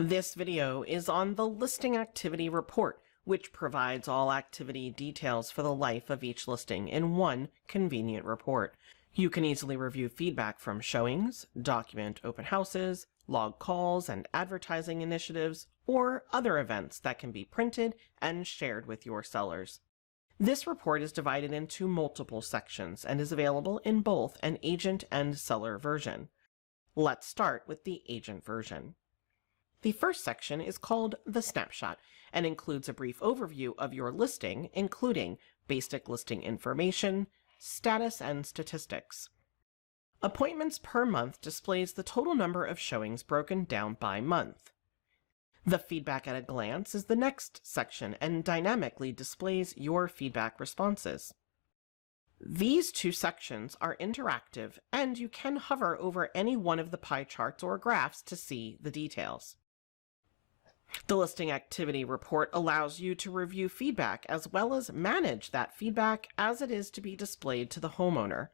This video is on the Listing Activity Report, which provides all activity details for the life of each listing in one convenient report. You can easily review feedback from showings, document open houses, log calls and advertising initiatives, or other events that can be printed and shared with your sellers. This report is divided into multiple sections and is available in both an agent and seller version. Let's start with the agent version. The first section is called the Snapshot and includes a brief overview of your listing, including basic listing information, status, and statistics. Appointments per month displays the total number of showings broken down by month. The Feedback at a Glance is the next section and dynamically displays your feedback responses. These two sections are interactive, and you can hover over any one of the pie charts or graphs to see the details. The Listing Activity Report allows you to review feedback as well as manage that feedback as it is to be displayed to the homeowner.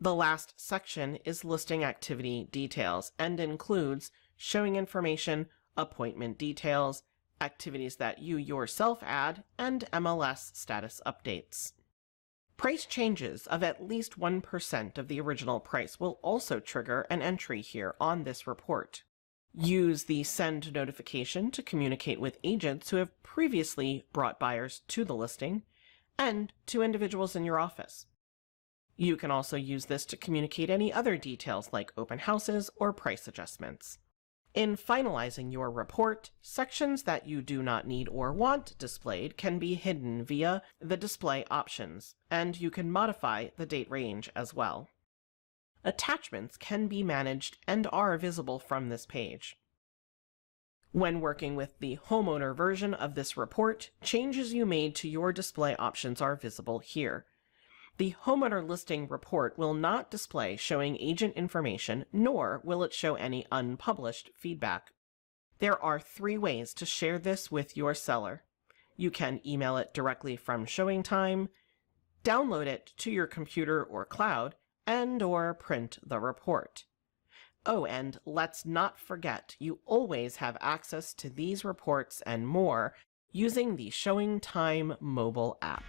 The last section is Listing Activity Details and includes showing information, appointment details, activities that you yourself add, and MLS status updates. Price changes of at least 1% of the original price will also trigger an entry here on this report. Use the send notification to communicate with agents who have previously brought buyers to the listing and to individuals in your office. You can also use this to communicate any other details like open houses or price adjustments. In finalizing your report, sections that you do not need or want displayed can be hidden via the display options, and you can modify the date range as well. Attachments can be managed and are visible from this page. When working with the homeowner version of this report, changes you made to your display options are visible here. The homeowner listing report will not display showing agent information, nor will it show any unpublished feedback. There are 3 ways to share this with your seller. You can email it directly from ShowingTime, download it to your computer or cloud, and/or print the report. Oh, and let's not forget, you always have access to these reports and more using the ShowingTime mobile app.